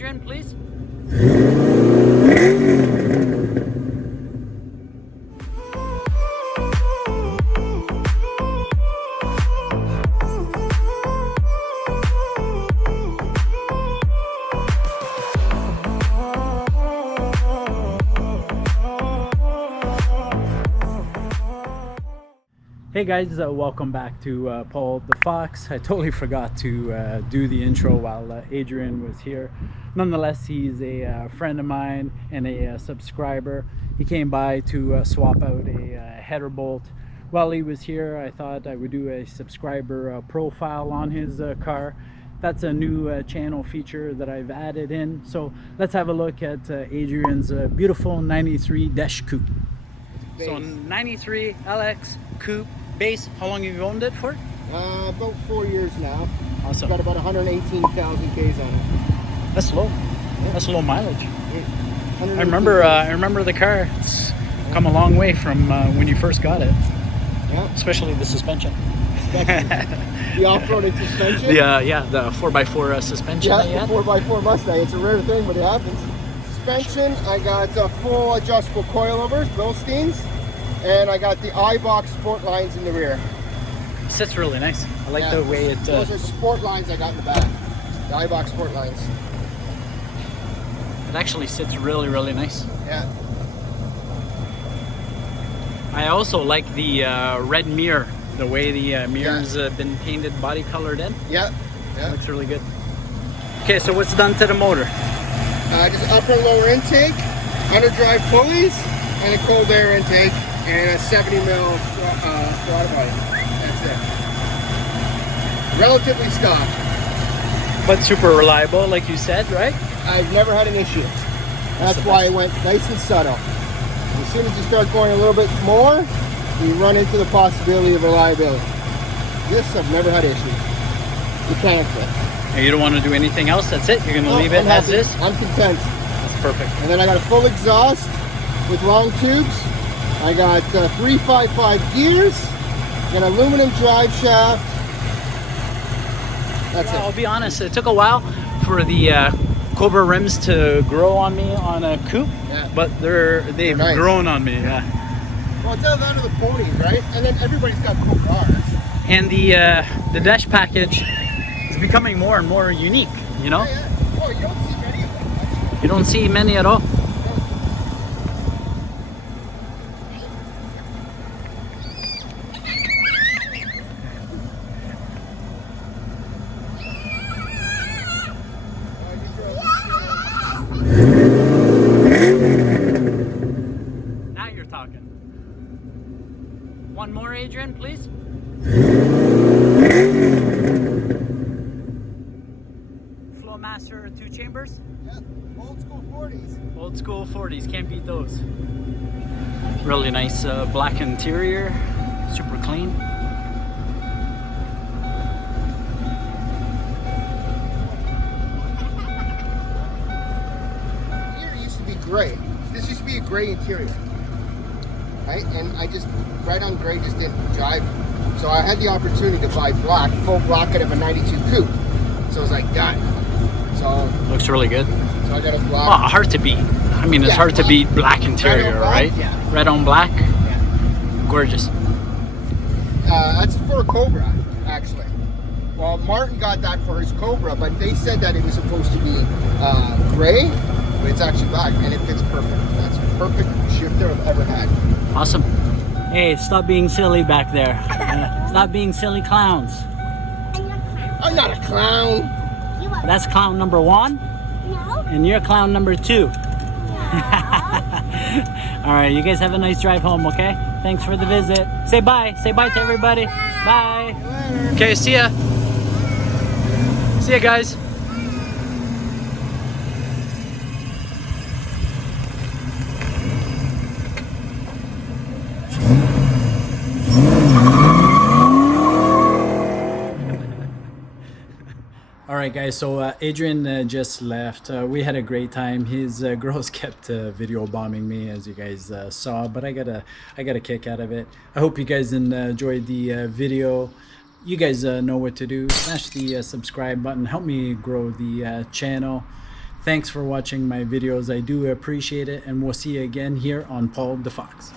Adrian, please? Hey guys, welcome back to Paul the Fox. I totally forgot to do the intro while Adrian was here. Nonetheless, he's a friend of mine and a subscriber. He came by to swap out a header bolt. While he was here, I thought I would do a subscriber profile on his car. That's a new channel feature that I've added in. So let's have a look at Adrian's beautiful 93 Deche Coupe. So 93 LX Coupe base. How long have you owned it for? About 4 years now. Awesome. Got about 118,000 Ks on it. That's low. Yeah. That's low mileage. I remember the car. It's come a long way from when you first got it. Yeah. Especially the suspension. The off-roading suspension. Yeah, the 4x4 suspension. Yeah, the 4x4 Mustang. It's a rare thing, but it happens. Suspension. I got full adjustable coilovers, Bilsteins, and I got the iBox sport lines in the rear. It sits really nice. I like the way it. Those are sport lines I got in the back. The iBox sport lines. It actually sits really nice. Yeah. I also like the red mirror. The way the mirror's been painted, body colored in. Yeah. Yeah. Looks really good. Okay, so what's done to the motor? Just upper and lower intake, underdrive pulleys, and a cold air intake, and a 70 mil throttle body. That's it. Relatively stock. But super reliable, like you said, right? I've never had an issue. That's why I went nice and subtle. As soon as you start going a little bit more, you run into the possibility of reliability. This, I've never had issues. Mechanically. And you don't want to do anything else? That's it? You're going to leave it as is? I'm content. That's perfect. And then I got a full exhaust with long tubes. I got 355 gears, an aluminum drive shaft. That's it. I'll be honest, it took a while for the Cobra rims to grow on me on a coupe, but they've nice. Grown on me. Yeah. Well, it's out of the ponies, right? And then everybody's got cool cars. And the Deche package is becoming more and more unique, you know? Yeah. Oh, you don't see many of them, actually. You don't see many at all. Now you're talking. One more, Adrian, please. Flowmaster 2 chambers. Yeah, old school 40s. Old school 40s, can't beat those. Really nice black interior, super clean. Here used to be gray. This used to be a gray interior, right? And I just, right on gray just didn't drive. So I had the opportunity to buy black, full black out of a 92 coupe. So I was like, got it. So looks really good. So I got a black. Oh, hard to beat. I mean, it's hard to beat black interior, right? Yeah. Red on black. Yeah. Gorgeous. That's for a Cobra, actually. Well, Martin got that for his Cobra, but they said that it was supposed to be gray, but it's actually black, and it fits perfect. That's the perfect shifter I've ever had. Awesome. Hey, stop being silly back there. Stop being silly clowns. I'm not a clown. That's clown number 1. No. And you're clown number 2. No. All right, you guys have a nice drive home, okay? Thanks for the visit. Say bye. Say bye to everybody. Bye. Okay, see ya. See ya, guys. Alright guys, so Adrian just left. We had a great time. His girls kept video bombing me, as you guys saw, but I got a kick out of it. I hope you guys enjoyed the video. You guys know what to do. Smash the subscribe button. Help me grow the channel. Thanks for watching my videos. I do appreciate it, and we'll see you again here on Paul the Fox.